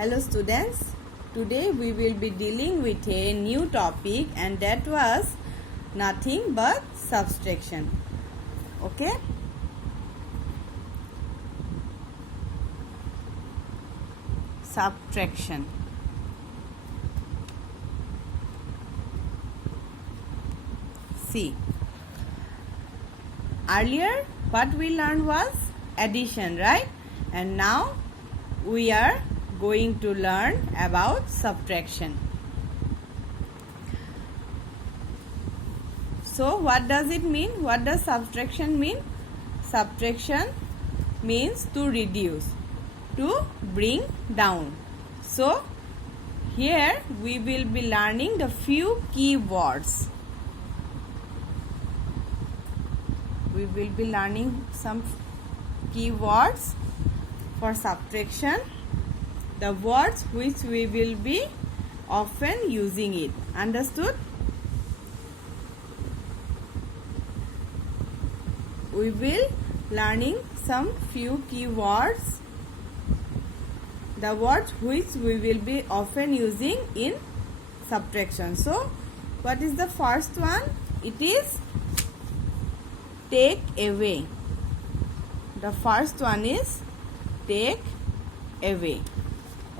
Hello students, today we will be dealing with a new topic and that was nothing but subtraction. Okay? Subtraction. See, earlier what we learned was addition, right? And now we are going to learn about subtraction. So what does it mean? What does subtraction mean? Subtraction means to reduce, to bring down. So here we will be learning the few key words. We will be learning some key words for subtraction. The words which we will be often using it. Understood? We will learning some few key words. The words which we will be often using in subtraction. So, what is the first one? It is take away. The first one is take away.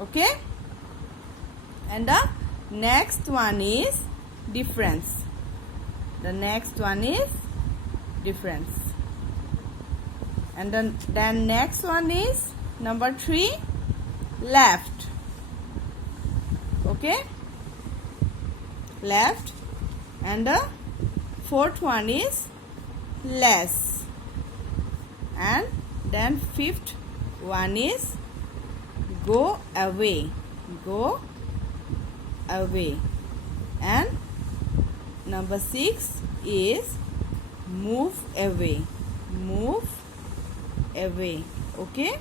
Okay, and the next one is difference. The next one is difference, and then next one is number 3, left. Okay, left, and the fourth one is less, and then fifth one is go away, go away, and number 6 is move away, move away. Okay,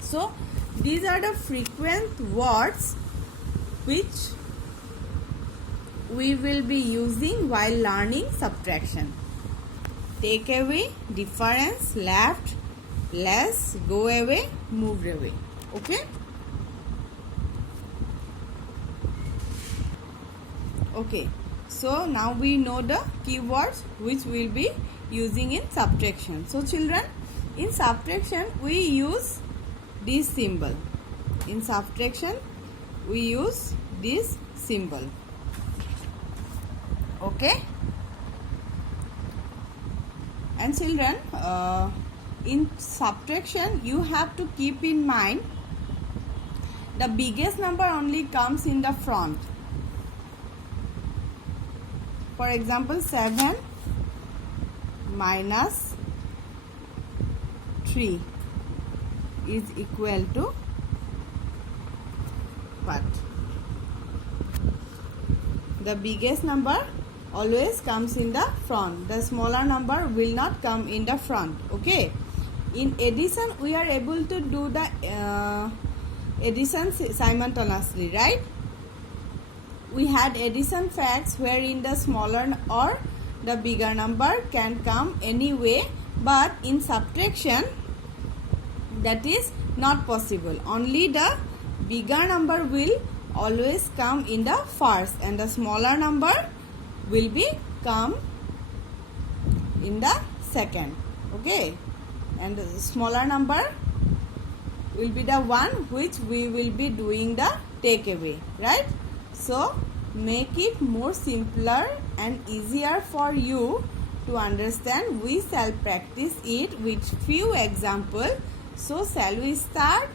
so these are the frequent words which we will be using while learning subtraction. Take away, difference, left, less, go away, move away. Okay, okay, so now we know the keywords which we will be using in subtraction. So children, in subtraction we use this symbol. In subtraction we use this symbol. Okay, and children, in subtraction you have to keep in mind the biggest number only comes in the front. For example, 7 minus 3 is equal to what? The biggest number always comes in the front. The smaller number will not come in the front. Okay, in addition we are able to do the addition simultaneously, right? We had addition facts wherein the smaller or the bigger number can come anyway, but in subtraction that is not possible. Only the bigger number will always come in the first and the smaller number will be come in the second. Okay, and the smaller number will be the one which we will be doing the take away, right? So make it more simpler and easier for you to understand. We shall practice it with few examples. So shall we start?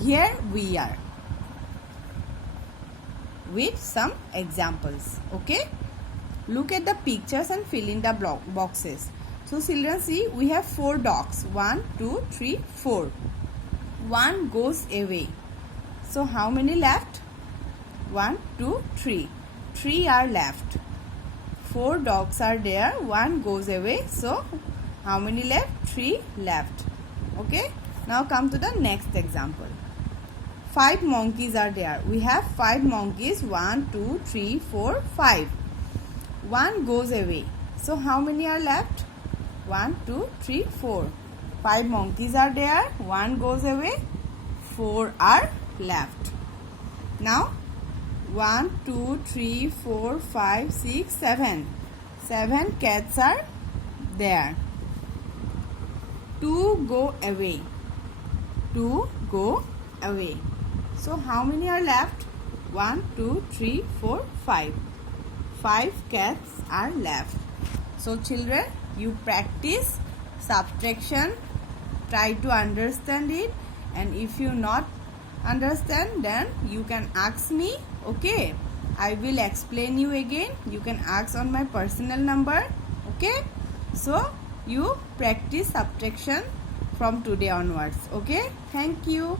Here we are with some examples. Okay, look at the pictures and fill in the boxes. So children, see, we have 4 dogs. 1, 2, 3, 4. 1 goes away. So how many left? 1, 2, 3. 3 are left. 4 dogs are there. 1 goes away. So how many left? 3 left. Okay, now come to the next example. 5 monkeys are there. We have 5 monkeys. 1, 2, 3, 4, 5. 1 goes away. So how many are left? 1, 2, 3, 4. 5 monkeys are there. 1 goes away. 4 are left. Now 1, 2, 3, 4, 5, 6, 7. 7 cats are there. 2 go away. 2 go away. So how many are left? 1, 2, 3, 4, 5. 5 cats are left. So children, you practice subtraction. Try to understand it, and if you not understand, then you can ask me. Okay, I will explain you again. You can ask on my personal number. Okay, so you practice subtraction from today onwards. Okay, thank you.